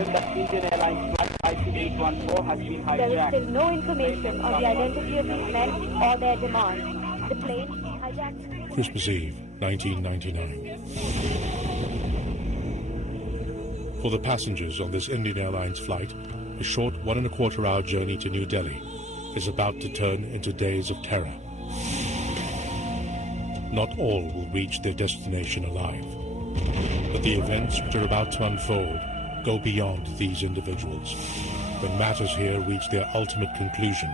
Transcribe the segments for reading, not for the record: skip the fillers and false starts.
information that Indian Airlines flight IC814 has been hijacked. There is still no information on the identity of these men or their demands. The plane hijacked. Christmas Eve, 1999. For the passengers on this Indian Airlines flight, a short 1.25-hour journey to New Delhi is about to turn into days of terror. Not all will reach their destination alive, but the events which are about to unfold go beyond these individuals. When matters here reach their ultimate conclusion,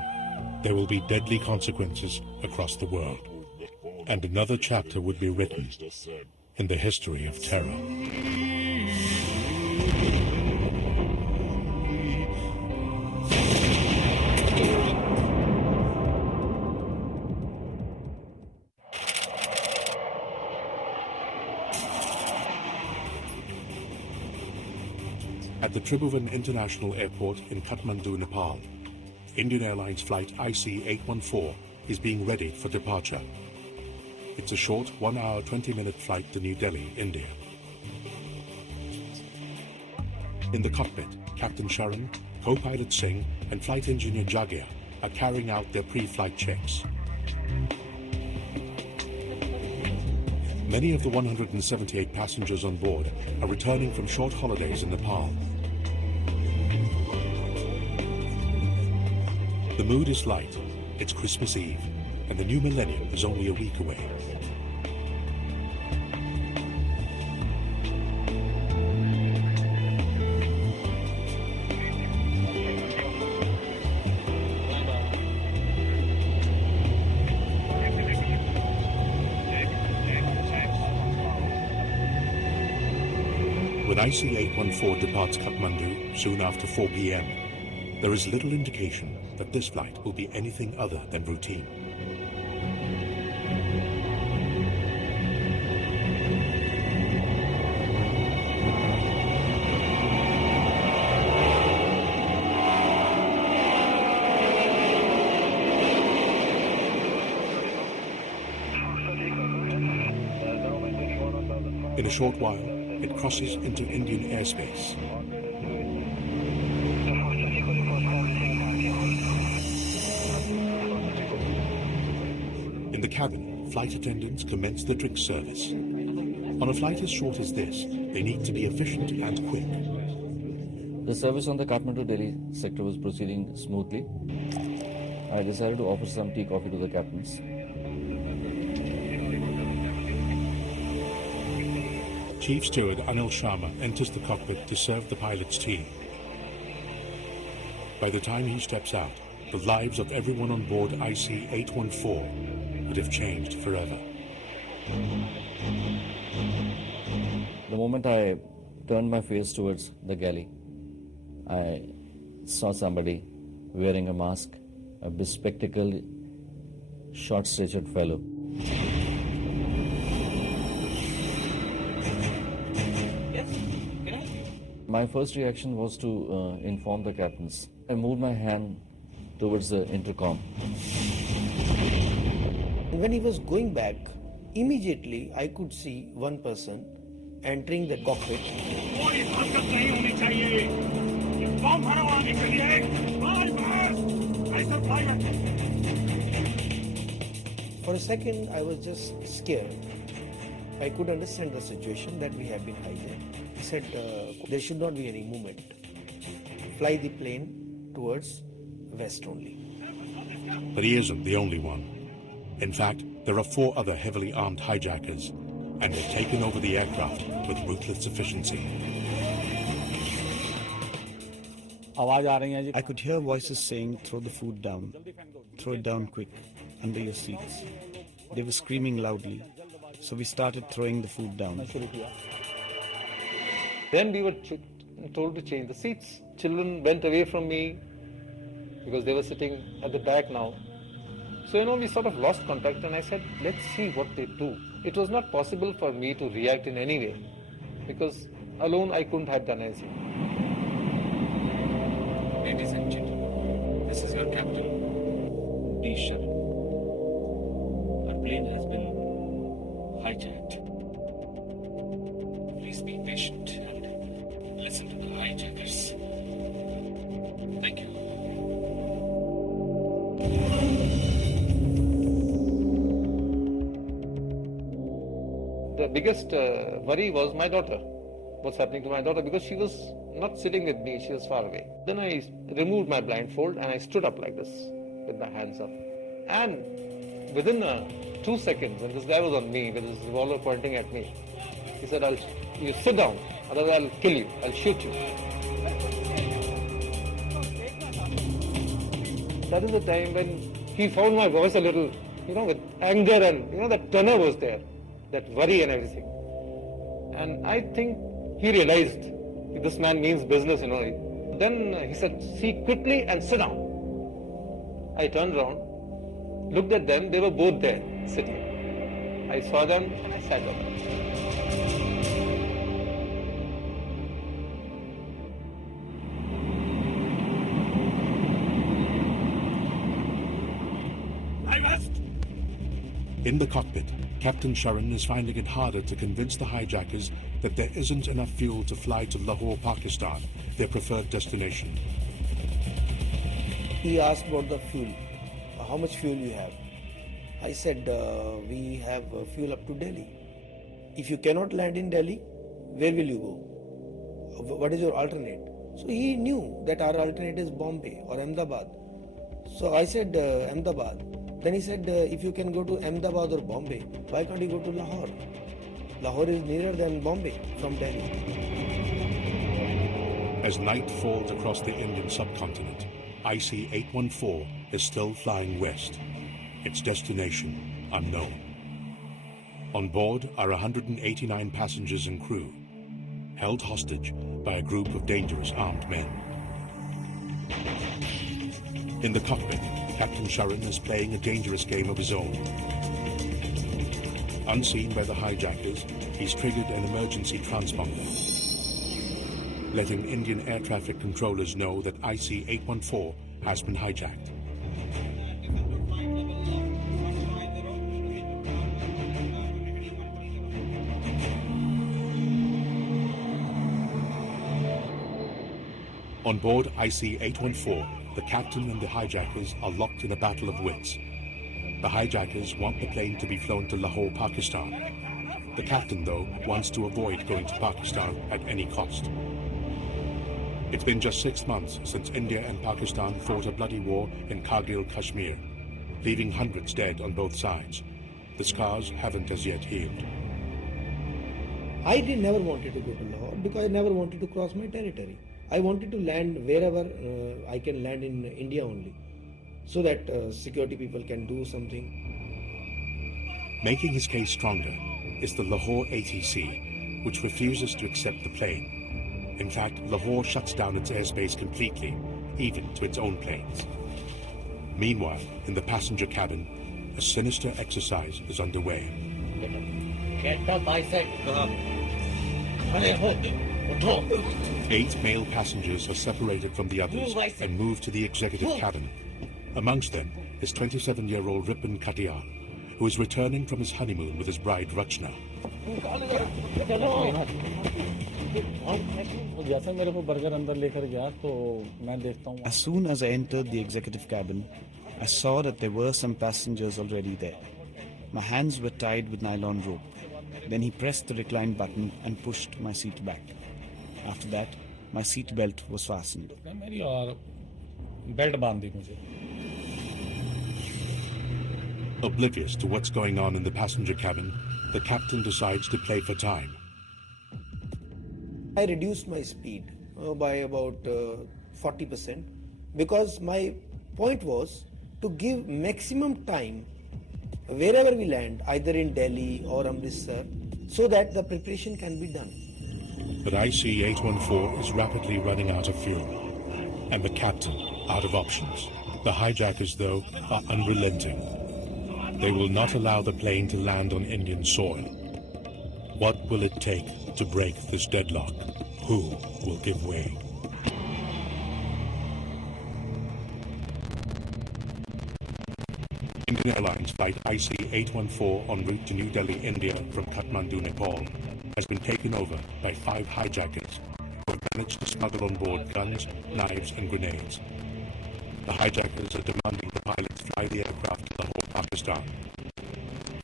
there will be deadly consequences across the world, and another chapter would be written in the history of terror. At the Tribhuvan International Airport in Kathmandu, Nepal, Indian Airlines flight IC814 is being readied for departure. It's a short 1-hour 20-minute flight to New Delhi, India. In the cockpit, Captain Sharan, co-pilot Singh and flight engineer Jagia are carrying out their pre-flight checks. Many of the 178 passengers on board are returning from short holidays in Nepal. The mood is light, it's Christmas Eve, and the new millennium is only a week away. When IC814 departs Kathmandu soon after 4 p.m., there is little indication that this flight will be anything other than routine. In a short while, it crosses into Indian airspace. In the cabin, flight attendants commence the drink service. On a flight as short as this, they need to be efficient and quick. The service on the Kathmandu-Delhi sector was proceeding smoothly. I decided to offer some tea coffee to the captains. Chief Steward Anil Sharma enters the cockpit to serve the pilot's tea. By the time he steps out, the lives of everyone on board IC814 would have changed forever. The moment I turned my face towards the galley, I saw somebody wearing a mask, a bespectacled, short-statured fellow. My first reaction was to inform the captains. I moved my hand towards the intercom. When he was going back, immediately I could see one person entering the cockpit. For a second, I was just scared. I could understand the situation that we have been hijacked. He said there should not be any movement. Fly the plane towards west only. But he isn't the only one. In fact, there are 4 other heavily armed hijackers, and they've taken over the aircraft with ruthless efficiency. I could hear voices saying, "Throw the food down. Throw it down quick, under your seats." They were screaming loudly, so we started throwing the food down. Then we were told to change the seats. Children went away from me because they were sitting at the back now. So, we sort of lost contact, and I said, let's see what they do. It was not possible for me to react in any way because alone I couldn't have done anything. Ladies and gentlemen, this is your captain. Please shut up. Our plane has been hijacked. Please be patient and listen to the hijackers. biggest worry was my daughter. What's happening to my daughter? Because she was not sitting with me, she was far away. Then I removed my blindfold and I stood up like this with my hands up. And within 2 seconds, and this guy was on me with his revolver pointing at me, he said, you sit down, otherwise I'll kill you, I'll shoot you. That is the time when he found my voice a little, with anger and, that tenor was there, that worry and everything. And I think he realized this man means business, Then he said, see quickly and sit down. I turned around, looked at them, they were both there, sitting. I saw them and I sat down. In the cockpit, Captain Sharan is finding it harder to convince the hijackers that there isn't enough fuel to fly to Lahore, Pakistan, their preferred destination. He asked about the fuel. How much fuel you have? I said, we have fuel up to Delhi. If you cannot land in Delhi, where will you go? What is your alternate? So he knew that our alternate is Bombay or Ahmedabad. So I said, Ahmedabad. Then he said, if you can go to Ahmedabad or Bombay, why can't you go to Lahore? Lahore is nearer than Bombay from Delhi. As night falls across the Indian subcontinent, IC-814 is still flying west, its destination unknown. On board are 189 passengers and crew, held hostage by a group of dangerous armed men. In the cockpit, Captain Sharan is playing a dangerous game of his own. Unseen by the hijackers, he's triggered an emergency transponder, letting Indian air traffic controllers know that IC-814 has been hijacked. On board IC-814, the captain and the hijackers are locked in a battle of wits. The hijackers want the plane to be flown to Lahore, Pakistan. The captain, though, wants to avoid going to Pakistan at any cost. It's been just 6 months since India and Pakistan fought a bloody war in Kargil, Kashmir, leaving hundreds dead on both sides. The scars haven't as yet healed. I never wanted to go to Lahore because I never wanted to cross my territory. I wanted to land wherever I can land in India only, so that security people can do something. Making his case stronger is the Lahore ATC, which refuses to accept the plane. In fact, Lahore shuts down its airspace completely, even to its own planes. Meanwhile, in the passenger cabin, a sinister exercise is underway. Get up, I said. 8 male passengers are separated from the others and moved to the executive cabin. Amongst them is 27-year-old Ripon Katiyar, who is returning from his honeymoon with his bride Rachna. As soon as I entered the executive cabin, I saw that there were some passengers already there. My hands were tied with nylon rope. Then he pressed the recline button and pushed my seat back. After that, my seat belt was fastened. Oblivious to what's going on in the passenger cabin, the captain decides to play for time. I reduced my speed by about 40% because my point was to give maximum time wherever we land, either in Delhi or Amritsar, so that the preparation can be done. But IC-814 is rapidly running out of fuel, and the captain out of options. The hijackers, though, are unrelenting. They will not allow the plane to land on Indian soil. What will it take to break this deadlock? Who will give way? Indian Airlines flight IC-814 en route to New Delhi, India from Kathmandu, Nepal, has been taken over by 5 hijackers who have managed to smuggle on board guns, knives and grenades. The hijackers are demanding the pilots fly the aircraft to Lahore, Pakistan.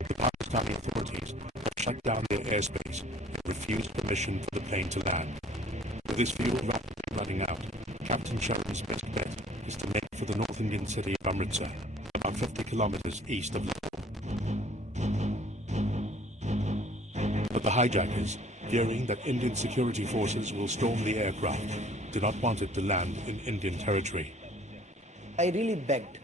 The Pakistani authorities have shut down their airspace and refused permission for the plane to land. With his fuel rapidly running out, Captain Sharon's best bet is to make for the North Indian city of Amritsar, about 50 kilometers east of Lahore. But the hijackers, fearing that Indian security forces will storm the aircraft, do not want it to land in Indian territory. I really begged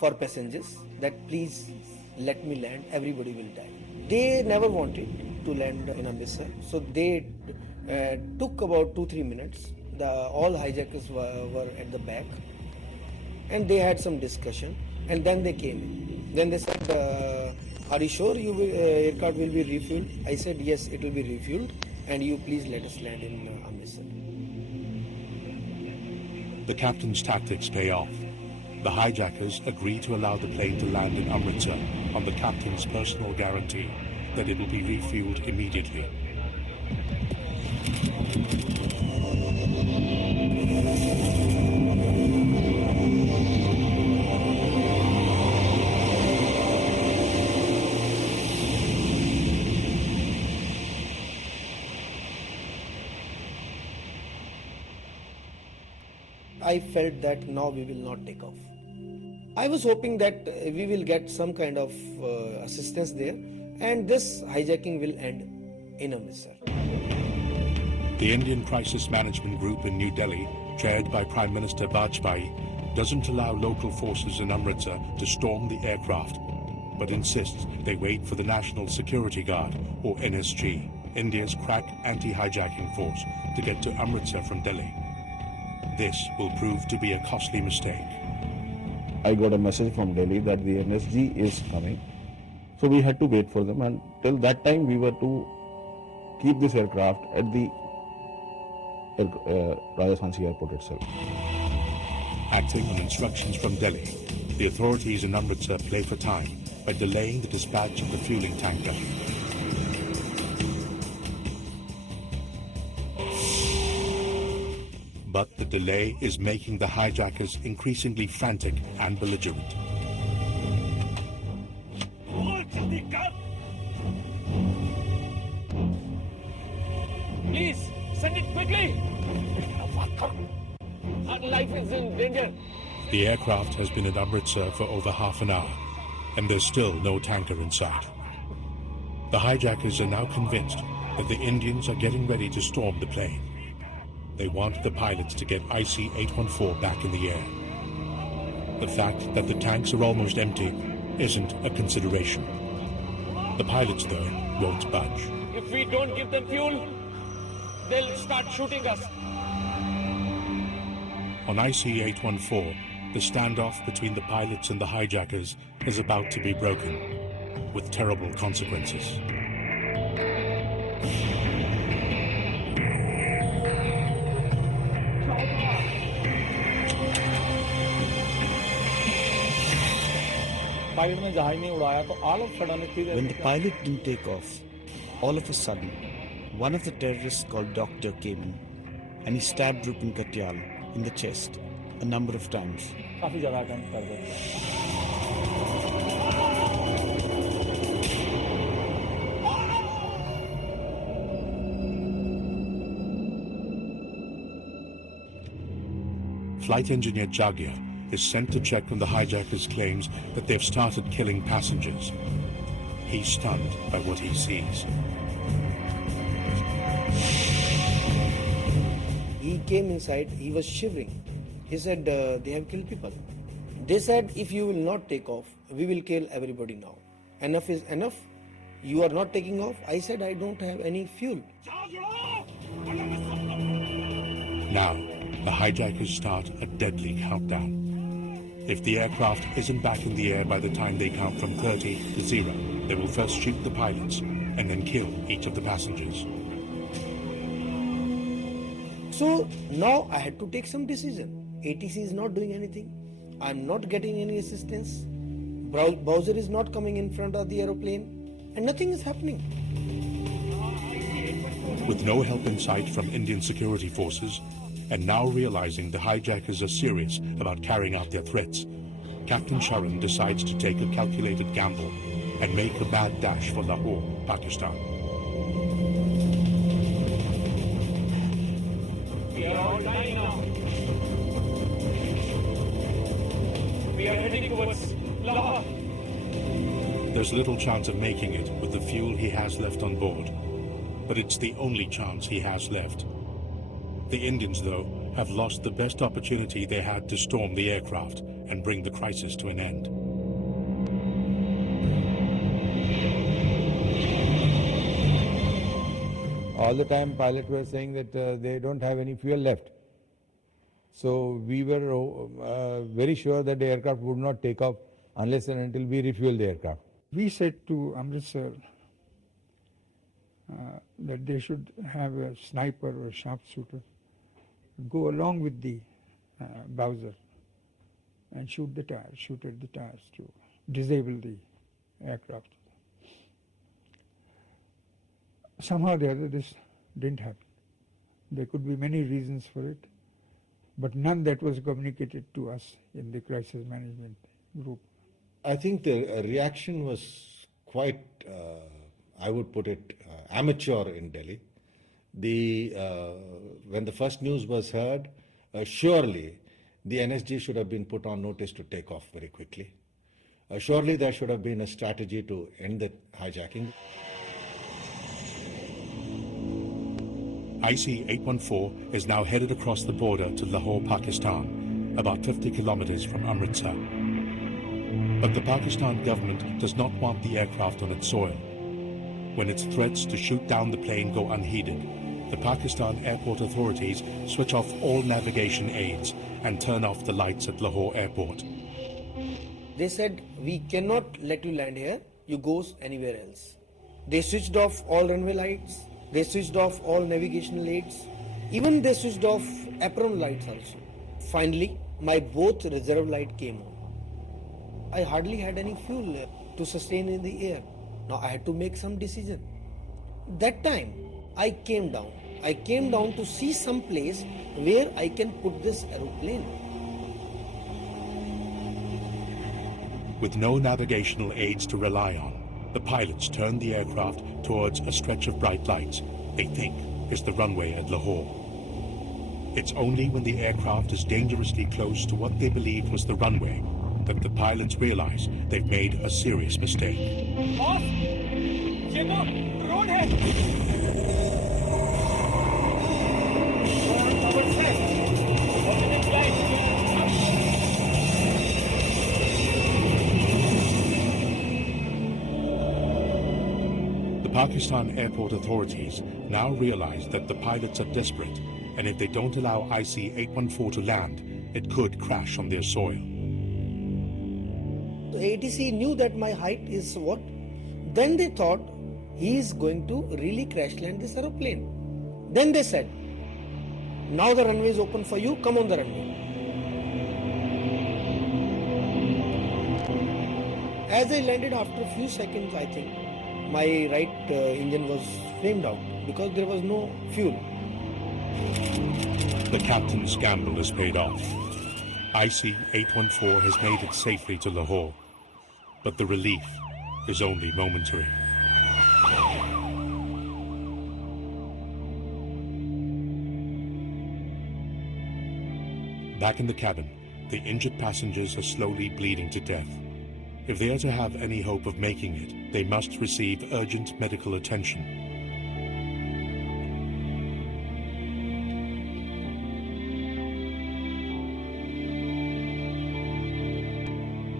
for passengers that please let me land, everybody will die. They never wanted to land in Amritsar, so they took about 2-3 minutes. All hijackers were at the back and they had some discussion, and then they came in. Then they said, are you sure aircraft will be refueled? I said, yes, it will be refueled, and you please let us land in Amritsar. The captain's tactics pay off. The hijackers agree to allow the plane to land in Amritsar on the captain's personal guarantee that it will be refueled immediately. I felt that now we will not take off. I was hoping that we will get some kind of assistance there, and this hijacking will end in Amritsar. The Indian Crisis Management Group in New Delhi, chaired by Prime Minister Vajpayee, doesn't allow local forces in Amritsar to storm the aircraft, but insists they wait for the National Security Guard, or NSG, India's crack anti-hijacking force, to get to Amritsar from Delhi. This will prove to be a costly mistake. I got a message from Delhi that the NSG is coming. So we had to wait for them, and till that time we were to keep this aircraft at the Rajasthan airport itself. Acting on instructions from Delhi, the authorities in Amritsar play for time by delaying the dispatch of the fueling tanker. But the delay is making the hijackers increasingly frantic and belligerent. Please, send it quickly! Our life is in danger. The aircraft has been at Amritsar for over half an hour, and there's still no tanker in sight. The hijackers are now convinced that the Indians are getting ready to storm the plane. They want the pilots to get IC-814 back in the air. The fact that the tanks are almost empty isn't a consideration. The pilots, though, won't budge. If we don't give them fuel, they'll start shooting us. On IC-814, the standoff between the pilots and the hijackers is about to be broken, with terrible consequences. When the pilot didn't take off, all of a sudden, one of the terrorists called Doctor came in, and he stabbed Rupin Katyal in the chest a number of times. Flight engineer Jagya is sent to check on the hijackers' claims that they've started killing passengers. He's stunned by what he sees. He came inside, he was shivering. He said, they have killed people. They said, if you will not take off, we will kill everybody now. Enough is enough. You are not taking off. I said, I don't have any fuel. Now, the hijackers start a deadly countdown. If the aircraft isn't back in the air by the time they count from 30 to 0, they will first shoot the pilots and then kill each of the passengers. So now I had to take some decision. ATC is not doing anything. I'm not getting any assistance. Bowser is not coming in front of the aeroplane, and nothing is happening. With no help in sight from Indian security forces, and now realizing the hijackers are serious about carrying out their threats, Captain Sharan decides to take a calculated gamble and make a mad dash for Lahore, Pakistan. We are all dying now. We are heading towards Lahore. There's little chance of making it with the fuel he has left on board, but it's the only chance he has left. The Indians, though, have lost the best opportunity they had to storm the aircraft and bring the crisis to an end. All the time pilots were saying that they don't have any fuel left. So we were very sure that the aircraft would not take off unless and until we refuel the aircraft. We said to Amritsar that they should have a sniper or a sharpshooter go along with the Bowser and shoot at the tires to disable the aircraft. Somehow or the other this didn't happen. There could be many reasons for it, but none that was communicated to us in the crisis management group. I think the reaction was quite, I would put it, amateur in Delhi. When the first news was heard, surely the NSG should have been put on notice to take off very quickly. Surely there should have been a strategy to end the hijacking. IC-814 is now headed across the border to Lahore, Pakistan, about 50 kilometers from Amritsar. But the Pakistan government does not want the aircraft on its soil. When its threats to shoot down the plane go unheeded, the Pakistan airport authorities switch off all navigation aids and turn off the lights at Lahore airport. They said, we cannot let you land here, you go anywhere else. They switched off all runway lights, they switched off all navigational aids, even they switched off apron lights also. Finally, my both reserve light came on. I hardly had any fuel to sustain in the air. Now I had to make some decision. That time, I came down. I came down to see some place where I can put this aeroplane. With no navigational aids to rely on, the pilots turn the aircraft towards a stretch of bright lights they think is the runway at Lahore. It's only when the aircraft is dangerously close to what they believed was the runway that the pilots realize they've made a serious mistake. Boss! ये तो road है! The Pakistan airport authorities now realize that the pilots are desperate, and if they don't allow IC-814 to land, it could crash on their soil. The ATC knew that my height is what? Then they thought he is going to really crash land this aeroplane. Then they said, now the runway is open for you, come on the runway. As I landed after a few seconds, I think, my right engine was flamed out because there was no fuel. The captain's gamble has paid off. IC-814 has made it safely to Lahore, but the relief is only momentary. Back in the cabin, the injured passengers are slowly bleeding to death. If they are to have any hope of making it, they must receive urgent medical attention.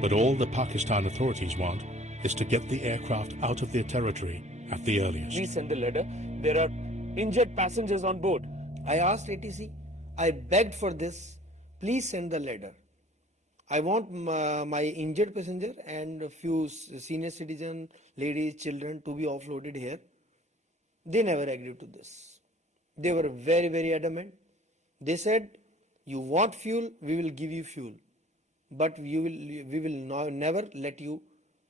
But all the Pakistan authorities want is to get the aircraft out of their territory at the earliest. Please send a letter. There are injured passengers on board. I asked ATC, I begged for this, please send the letter. I want my injured passenger and a few senior citizen, ladies, children to be offloaded here. They never agreed to this. They were very, very adamant. They said, you want fuel, we will give you fuel. But we will never let you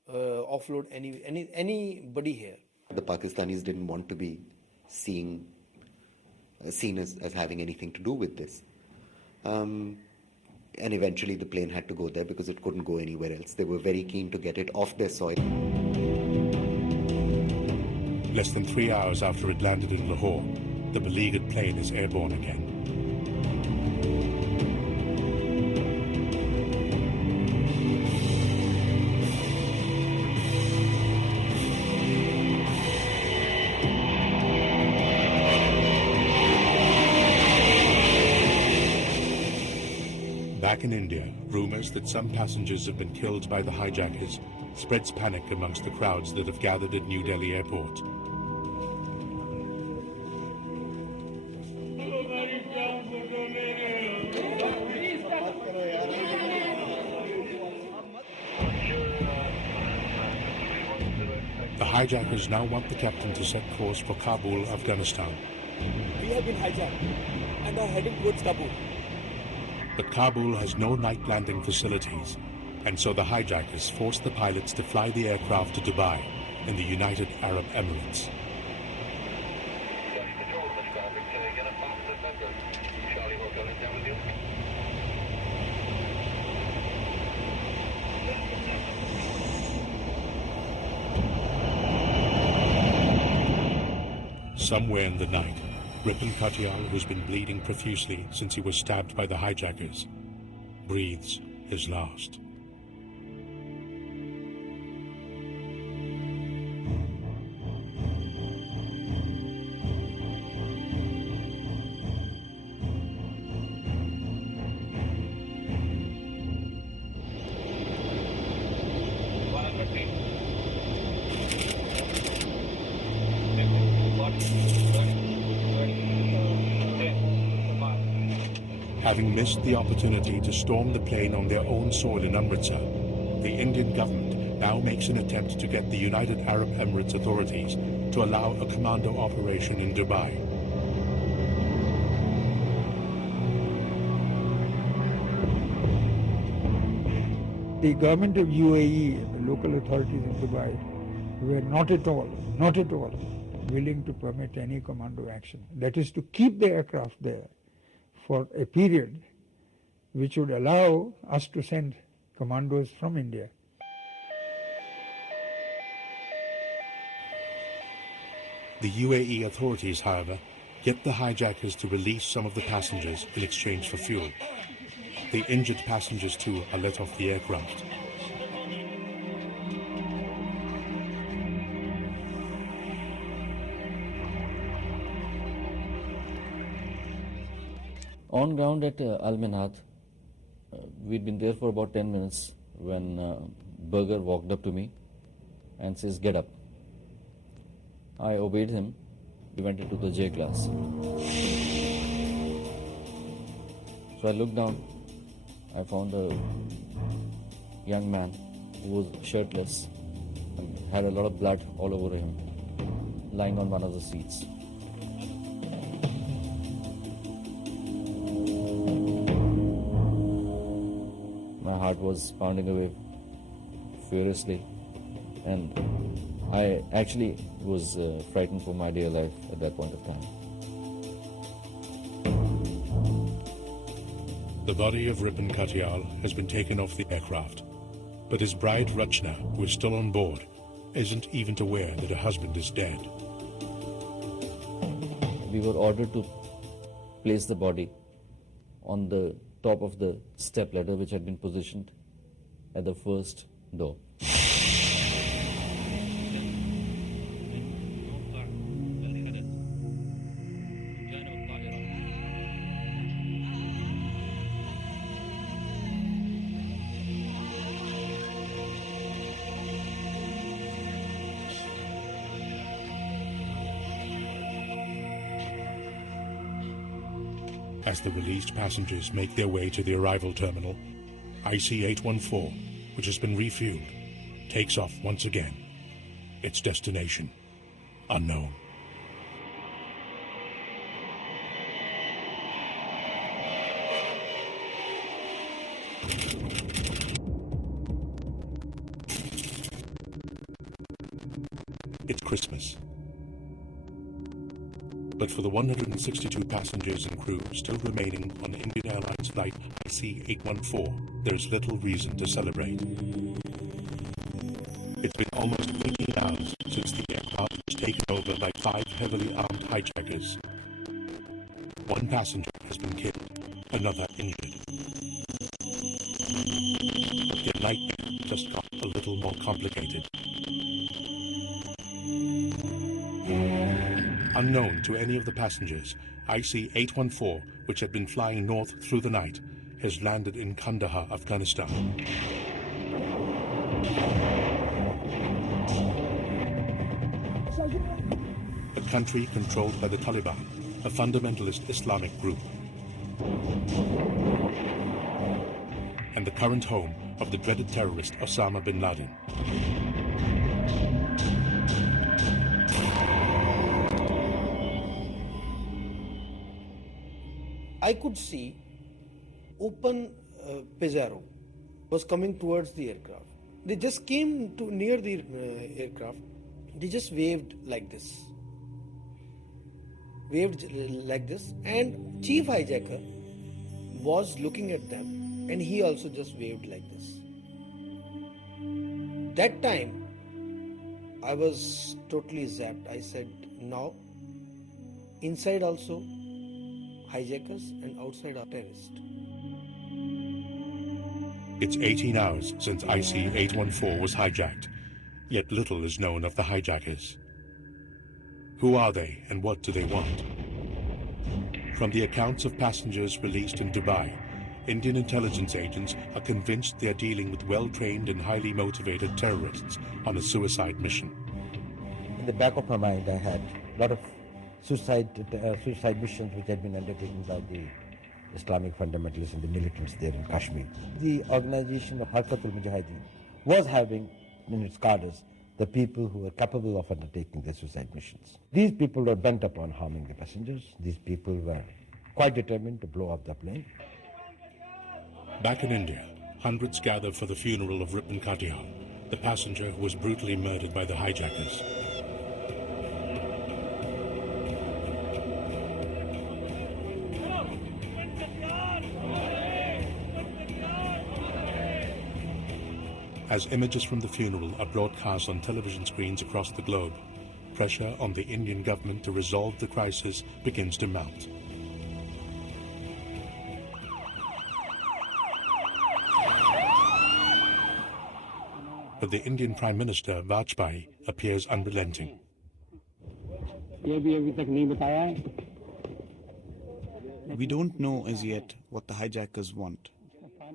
offload anybody here. The Pakistanis didn't want to be seen as having anything to do with this. And eventually the plane had to go there because it couldn't go anywhere else. They were very keen to get it off their soil. Less than 3 hours after it landed in Lahore, the beleaguered plane is airborne again. Back in India, rumors that some passengers have been killed by the hijackers spreads panic amongst the crowds that have gathered at New Delhi airport. The hijackers now want the captain to set course for Kabul, Afghanistan. We have been hijacked and are heading towards Kabul. But Kabul has no night landing facilities, and so the hijackers forced the pilots to fly the aircraft to Dubai in the United Arab Emirates. Somewhere in the night, Ripon Katyal, who's been bleeding profusely since he was stabbed by the hijackers, breathes his last. Having missed the opportunity to storm the plane on their own soil in Amritsar, the Indian government now makes an attempt to get the United Arab Emirates authorities to allow a commando operation in Dubai. The government of UAE, the local authorities in Dubai, were not at all willing to permit any commando action. That is to keep the aircraft there for a period which would allow us to send commandos from India. The UAE authorities, however, get the hijackers to release some of the passengers in exchange for fuel. The injured passengers too are let off the aircraft. On ground at Al-Minhad, we'd been there for about 10 minutes when Berger walked up to me and says, "Get up." I obeyed him. We went into the J class. So I looked down. I found a young man who was shirtless and had a lot of blood all over him, lying on one of the seats. My heart was pounding away furiously, and I actually was frightened for my dear life at that point of time. The body of Ripon Katyal has been taken off the aircraft, but his bride Rachna, who is still on board, isn't even aware that her husband is dead. We were ordered to place the body on the top of the step ladder which had been positioned at the first door. As the released passengers make their way to the arrival terminal, IC-814, which has been refueled, takes off once again. Its destination unknown. It's Christmas. But for the 162 passengers and crew still remaining on Indian Airlines flight IC-814, there is little reason to celebrate. It's been almost 18 hours since the aircraft was taken over heavily armed hijackers. One passenger has been killed, another injured. Their night just got a little more complicated. Unknown to any of the passengers, IC-814, which had been flying north through the night, has landed in Kandahar, Afghanistan. A country controlled by the Taliban, a fundamentalist Islamic group, and the current home of the dreaded terrorist Osama bin Laden. I could see open Pizarro was coming towards the aircraft. They just came to near the aircraft. They just waved like this. And chief hijacker was looking at them, and he also just waved like this. That time, I was totally zapped. I said, now, inside also hijackers and outside are terrorists. It's 18 hours since IC-814 was hijacked, yet little is known of the hijackers. Who are they and what do they want? From the accounts of passengers released in Dubai, Indian intelligence agents are convinced they are dealing with well-trained and highly motivated terrorists on a suicide mission. In the back of my mind, I had a lot of suicide missions which had been undertaken by the Islamic fundamentalists and the militants there in Kashmir. The organization of Harkatul Mujahideen was having in its cadres the people who were capable of undertaking the suicide missions. These people were bent upon harming the passengers. These people were quite determined to blow up the plane. Back in India, hundreds gather for the funeral of Ripon Katiyal, the passenger who was brutally murdered by the hijackers. As images from the funeral are broadcast on television screens across the globe, pressure on the Indian government to resolve the crisis begins to mount. But the Indian Prime Minister, Vajpayee, appears unrelenting. We don't know as yet what the hijackers want,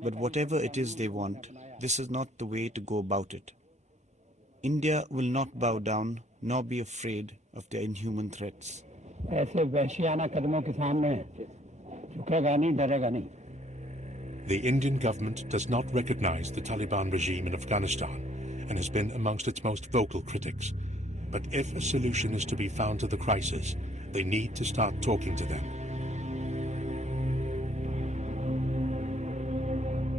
but whatever it is they want, this is not the way to go about it. India will not bow down nor be afraid of their inhuman threats. The Indian government does not recognize the Taliban regime in Afghanistan and has been amongst its most vocal critics. But if a solution is to be found to the crisis, they need to start talking to them.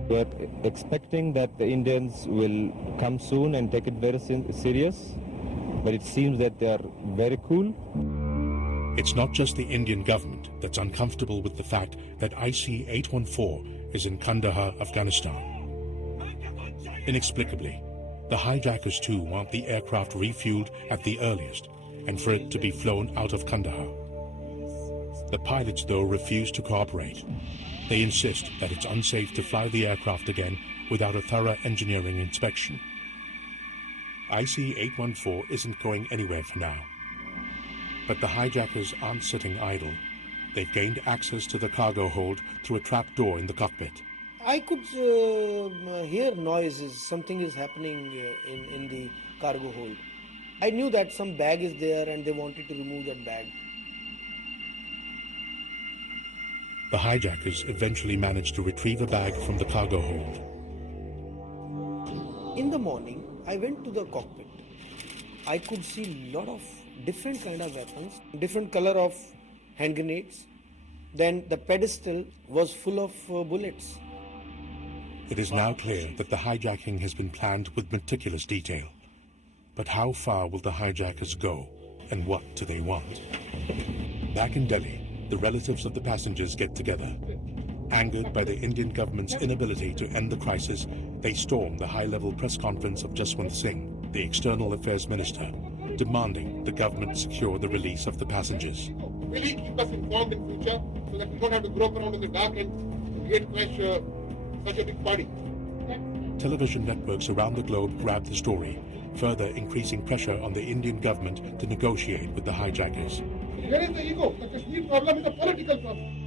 We are expecting that the Indians will come soon and take it very serious, but it seems that they are very cool. It's not just the Indian government that's uncomfortable with the fact that IC-814 is in Kandahar, Afghanistan. Inexplicably, the hijackers too want the aircraft refueled at the earliest and for it to be flown out of Kandahar. The pilots, though, refuse to cooperate. They insist that it's unsafe to fly the aircraft again without a thorough engineering inspection. IC-814 isn't going anywhere for now. But the hijackers aren't sitting idle. They've gained access to the cargo hold through a trap door in the cockpit. I could hear noises, something is happening in the cargo hold. I knew that some bag is there and they wanted to remove that bag. The hijackers eventually managed to retrieve a bag from the cargo hold. In the morning, I went to the cockpit. I could see a lot of different kind of weapons, different color of hand grenades. Then the pedestal was full of bullets. It is now clear that the hijacking has been planned with meticulous detail. But how far will the hijackers go, and what do they want? Back in Delhi, the relatives of the passengers get together. Angered by the Indian government's inability to end the crisis, they storm the high-level press conference of Jaswant Singh, the External Affairs Minister, demanding the government secure the release of the passengers. Will he keep us informed in future so that we don't have to grope around in the dark and create such a big party? Television networks around the globe grabbed the story, further increasing pressure on the Indian government to negotiate with the hijackers. Here is the ego. The Kashmir problem is a political problem.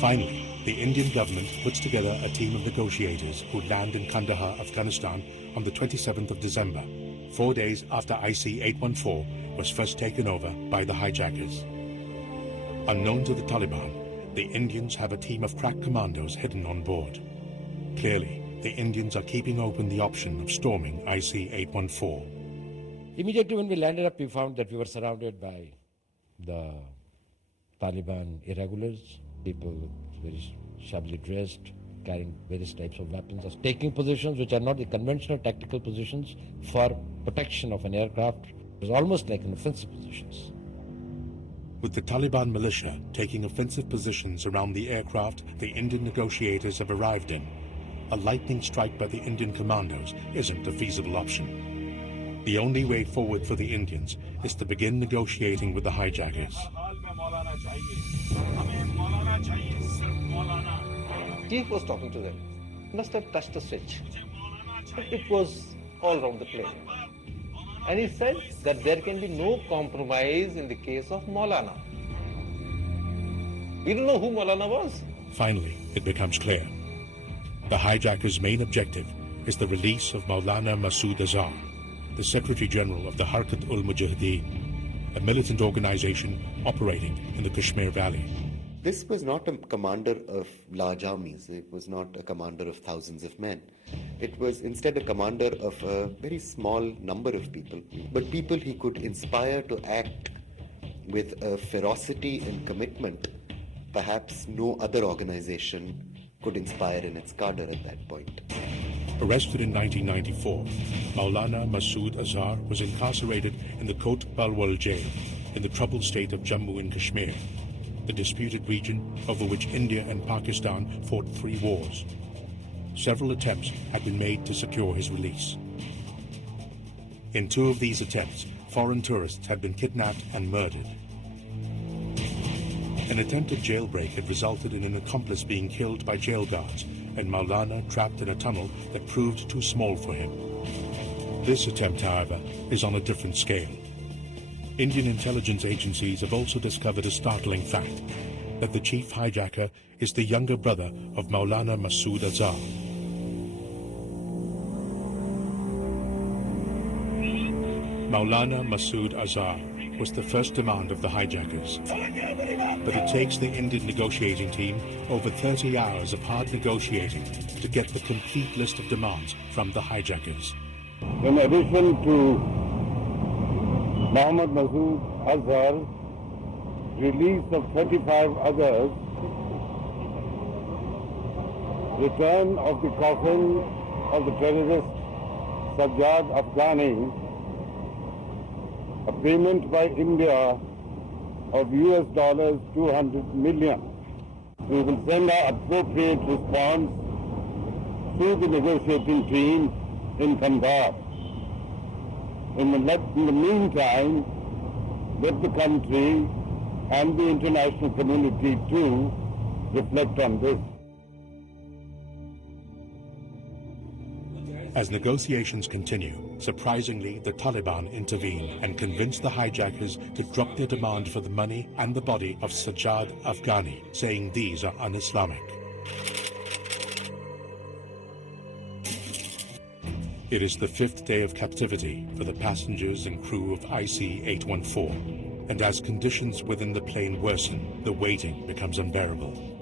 Finally, the Indian government puts together a team of negotiators who land in Kandahar, Afghanistan on the 27th of December, 4 days after IC-814 was first taken over by the hijackers. Unknown to the Taliban, the Indians have a team of crack commandos hidden on board. Clearly, the Indians are keeping open the option of storming IC-814. Immediately when we landed up, we found that we were surrounded by the Taliban irregulars, people very shabbily dressed, carrying various types of weapons, taking positions which are not the conventional tactical positions for protection of an aircraft. It was almost like an offensive positions. With the Taliban militia taking offensive positions around the aircraft the Indian negotiators have arrived in, a lightning strike by the Indian commandos isn't a feasible option. The only way forward for the Indians is to begin negotiating with the hijackers. Chief was talking to them. He must have touched a switch. It was all around the plane. And he said that there can be no compromise in the case of Maulana. We don't know who Maulana was. Finally, it becomes clear. The hijackers' main objective is the release of Maulana Masood Azhar, the Secretary General of the Harkat-ul-Mujahideen, a militant organization operating in the Kashmir Valley. This was not a commander of large armies. It was not a commander of thousands of men. It was instead a commander of a very small number of people, but people he could inspire to act with a ferocity and commitment perhaps no other organization could inspire in its cadre at that point. Arrested in 1994, Maulana Masood Azhar was incarcerated in the Kot Balwal jail in the troubled state of Jammu and Kashmir, the disputed region over which India and Pakistan fought 3 wars. Several attempts had been made to secure his release. In 2 of these attempts, foreign tourists had been kidnapped and murdered. An attempted jailbreak had resulted in an accomplice being killed by jail guards and Maulana trapped in a tunnel that proved too small for him. This attempt, however, is on a different scale. Indian intelligence agencies have also discovered a startling fact, that the chief hijacker is the younger brother of Maulana Masood Azhar. Maulana Masood Azhar was the first demand of the hijackers. But it takes the Indian negotiating team over 30 hours of hard negotiating to get the complete list of demands from the hijackers. In addition to Mohammed Masood Azhar, release of 35 others, return of the coffin of the terrorist Sajjad Afghani, a payment by India of US $200 million. We will send our appropriate response to the negotiating team in Kandahar. In the meantime, let the country and the international community too reflect on this. As negotiations continue, surprisingly, the Taliban intervene and convince the hijackers to drop their demand for the money and the body of Sajjad Afghani, saying these are un-Islamic. It is the 5th day of captivity for the passengers and crew of IC-814, and as conditions within the plane worsen, the waiting becomes unbearable.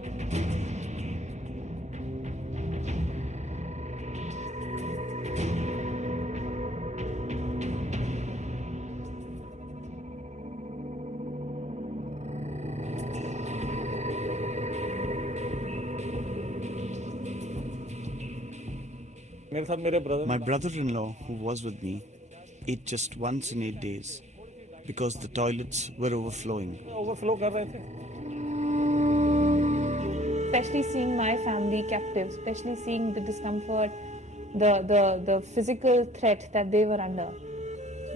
My brother-in-law, who was with me, ate just once in 8 days because the toilets were overflowing. Especially seeing my family captive, especially seeing the discomfort, the physical threat that they were under.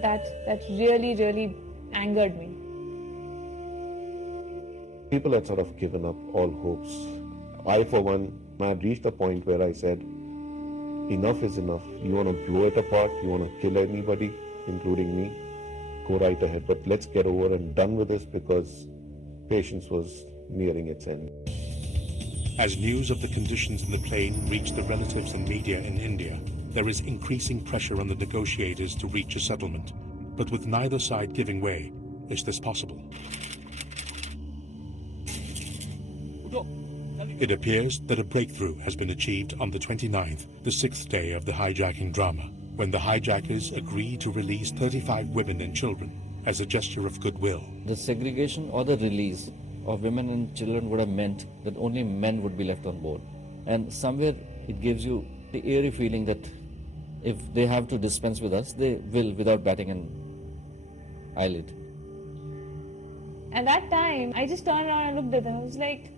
that really, really angered me. People had sort of given up all hopes. I, for one, I had reached a point where I said, enough is enough. You want to blow it apart, you want to kill anybody, including me, go right ahead. But let's get over and done with this, because patience was nearing its end. As news of the conditions in the plane reached the relatives and media in India, there is increasing pressure on the negotiators to reach a settlement. But with neither side giving way, is this possible? It appears that a breakthrough has been achieved on the 29th, the 6th day of the hijacking drama, when the hijackers agreed to release 35 women and children as a gesture of goodwill. The segregation or the release of women and children would have meant that only men would be left on board. And somewhere it gives you the eerie feeling that if they have to dispense with us, they will without batting an eyelid. And that time, I just turned around and looked at them. I was like,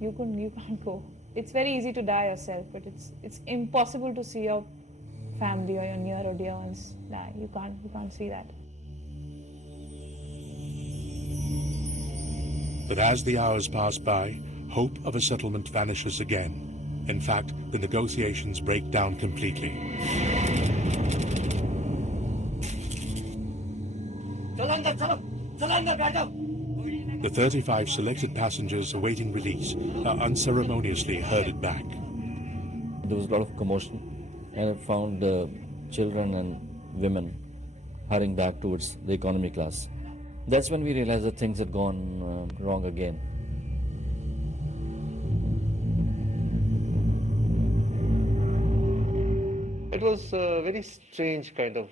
you can't go. It's very easy to die yourself, but it's impossible to see your family or your near or dear ones die. You can't see that. But as the hours pass by, hope of a settlement vanishes again. In fact, the negotiations break down completely. The 35 selected passengers awaiting release are unceremoniously herded back. There was a lot of commotion, and I found children and women hurrying back towards the economy class. That's when we realized that things had gone wrong again. It was a very strange kind of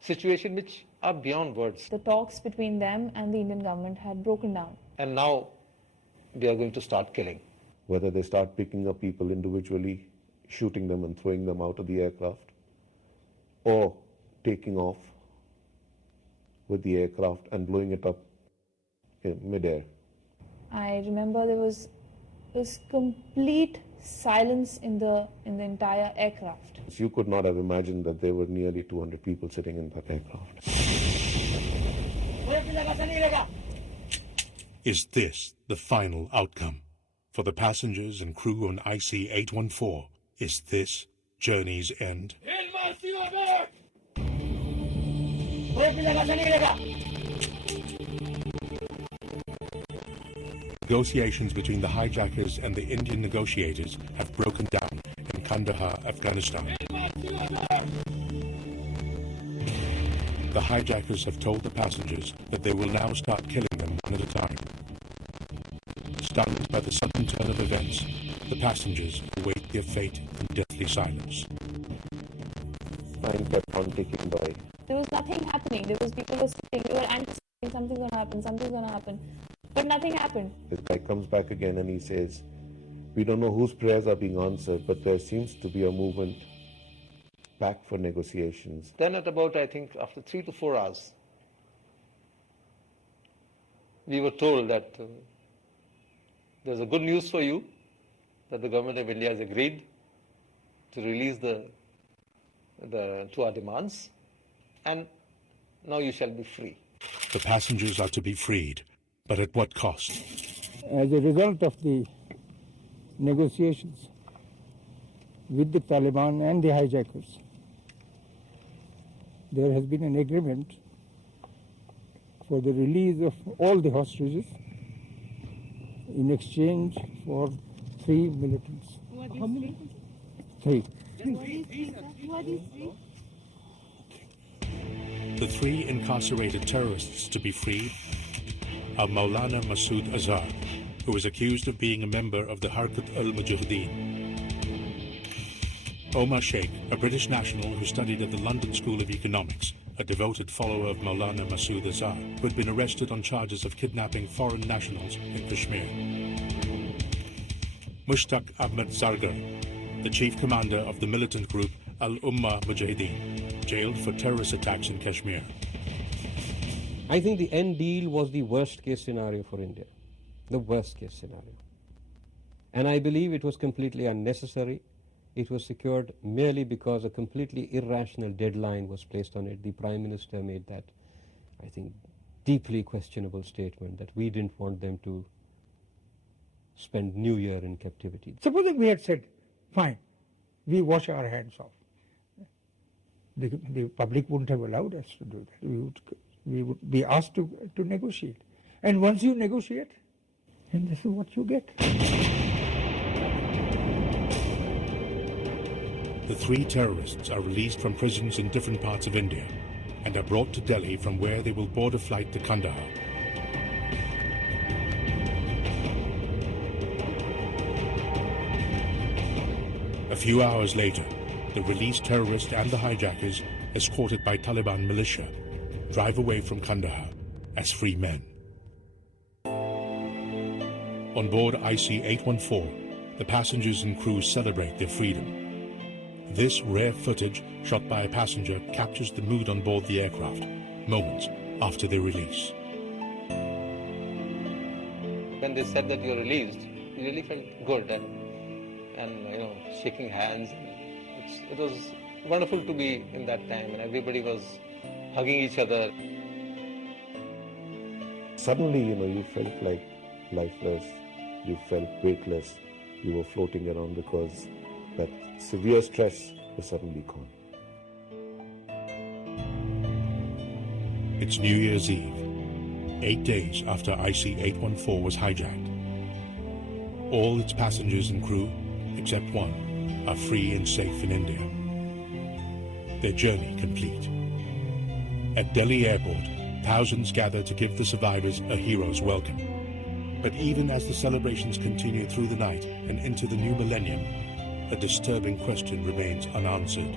situation which are beyond words. The talks between them and the Indian government had broken down. And now they are going to start killing. Whether they start picking up people individually, shooting them and throwing them out of the aircraft, or taking off with the aircraft and blowing it up in midair. I remember there was this complete silence in the entire aircraft. You could not have imagined that there were nearly 200 people sitting in that aircraft. Is this the final outcome? For the passengers and crew on IC-814, is this journey's end? Negotiations between the hijackers and the Indian negotiators have broken down in Kandahar, Afghanistan. The hijackers have told the passengers that they will now start killing them one at a time. Stunned by the sudden turn of events, the passengers await their fate in deathly silence. Time kept on ticking by. There was nothing happening. There was people were sitting, they were anticipating something's going to happen. But nothing happened. This guy comes back again and he says, we don't know whose prayers are being answered, but there seems to be a movement back for negotiations. Then at about, I think, after 3 to 4 hours, we were told that there's a good news for you, that the government of India has agreed to release to our demands, and now you shall be free. The passengers are to be freed, but at what cost? As a result of the negotiations with the Taliban and the hijackers, there has been an agreement for the release of all the hostages in exchange for 3 militants. How many? 3. Who are these 3? The 3 incarcerated terrorists to be freed are Maulana Masood Azhar, who is accused of being a member of the Harkat al-Mujahideen; Omar Sheikh, a British national who studied at the London School of Economics, a devoted follower of Maulana Masood Azhar, who had been arrested on charges of kidnapping foreign nationals in Kashmir; Mushtaq Ahmed Zargar, the chief commander of the militant group Al-Ummah Mujahideen, jailed for terrorist attacks in Kashmir. I think the end deal was the worst case scenario for India, the worst case scenario. And I believe it was completely unnecessary. It was secured merely because a completely irrational deadline was placed on it. The Prime Minister made that, I think, deeply questionable statement that we didn't want them to spend New Year in captivity. Supposing we had said, fine, we wash our hands off. The public wouldn't have allowed us to do that. We would be asked to negotiate. And once you negotiate, and this is what you get. The 3 terrorists are released from prisons in different parts of India and are brought to Delhi, from where they will board a flight to Kandahar. A few hours later, the released terrorist and the hijackers, escorted by Taliban militia, drive away from Kandahar as free men. On board IC-814, the passengers and crew celebrate their freedom. This rare footage, shot by a passenger, captures the mood on board the aircraft, moments after their release. When they said that you're released, you really felt good and shaking hands. It was wonderful to be in that time, and everybody was hugging each other. Suddenly, you felt like lifeless, you felt weightless, you were floating around because that severe stress was suddenly gone. It's New Year's Eve, 8 days after IC-814 was hijacked. All its passengers and crew, except one, are free and safe in India. Their journey complete. At Delhi airport, thousands gather to give the survivors a hero's welcome. But even as the celebrations continue through the night and into the new millennium, a disturbing question remains unanswered.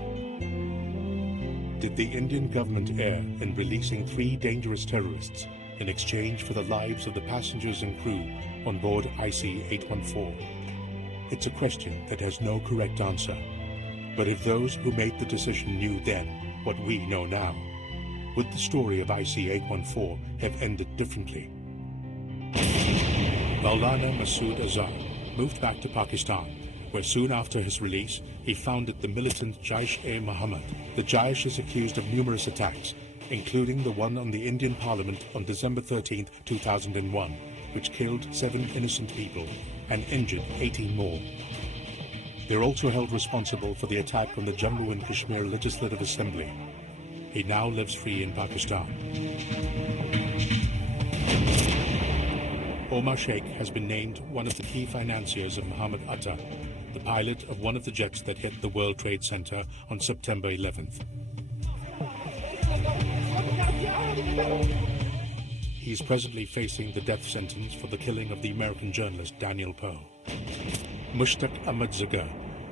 Did the Indian government err in releasing 3 dangerous terrorists in exchange for the lives of the passengers and crew on board IC-814? It's a question that has no correct answer. But if those who made the decision knew then what we know now, would the story of IC-814 have ended differently? Maulana Masood Azhar moved back to Pakistan, where soon after his release, he founded the militant Jaish-e-Mohammed. The Jaish is accused of numerous attacks, including the one on the Indian Parliament on December 13, 2001, which killed 7 innocent people and injured 18 more. They're also held responsible for the attack on the Jammu and Kashmir Legislative Assembly. He now lives free in Pakistan. Omar Sheikh has been named one of the key financiers of Muhammad Atta, the pilot of one of the jets that hit the World Trade Center on September 11th. He's presently facing the death sentence for the killing of the American journalist Daniel Poe. Mushtaq Ahmad Zagar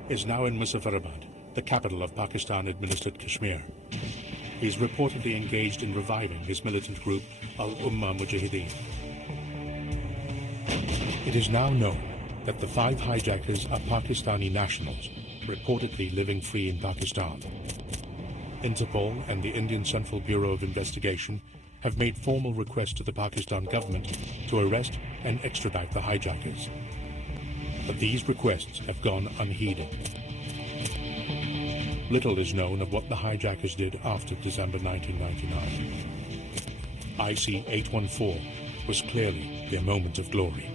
is now in Muzaffarabad, the capital of Pakistan-administered Kashmir. He's reportedly engaged in reviving his militant group Al-Ummah Mujahideen. It is now known that the 5 hijackers are Pakistani nationals, reportedly living free in Pakistan. Interpol and the Indian Central Bureau of Investigation have made formal requests to the Pakistan government to arrest and extradite the hijackers. But these requests have gone unheeded. Little is known of what the hijackers did after December 1999. IC-814 was clearly their moment of glory.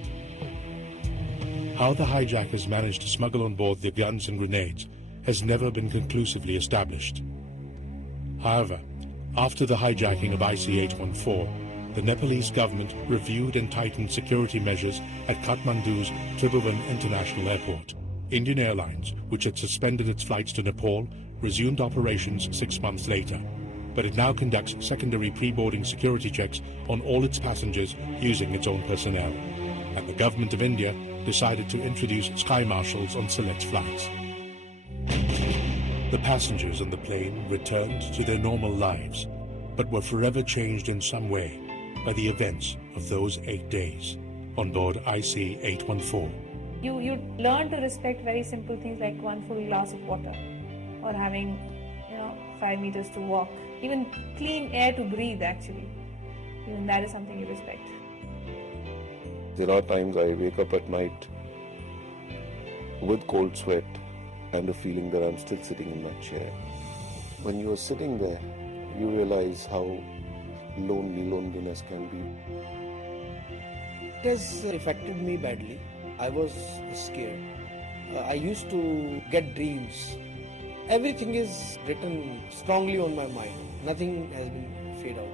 How the hijackers managed to smuggle on board their guns and grenades has never been conclusively established. However, after the hijacking of IC-814, the Nepalese government reviewed and tightened security measures at Kathmandu's Tribhuvan International Airport. Indian Airlines, which had suspended its flights to Nepal, resumed operations 6 months later, but it now conducts secondary pre-boarding security checks on all its passengers using its own personnel. And the government of India decided to introduce sky marshals on select flights. The passengers on the plane returned to their normal lives, but were forever changed in some way by the events of those 8 days on board IC-814. You learn to respect very simple things like one full glass of water, or having 5 meters to walk, even clean air to breathe. Actually, even that is something you respect. There are times I wake up at night with cold sweat, and a feeling that I'm still sitting in that chair. When you are sitting there, you realize how loneliness can be. It has affected me badly. I was scared. I used to get dreams. Everything is written strongly on my mind. Nothing has been fade out.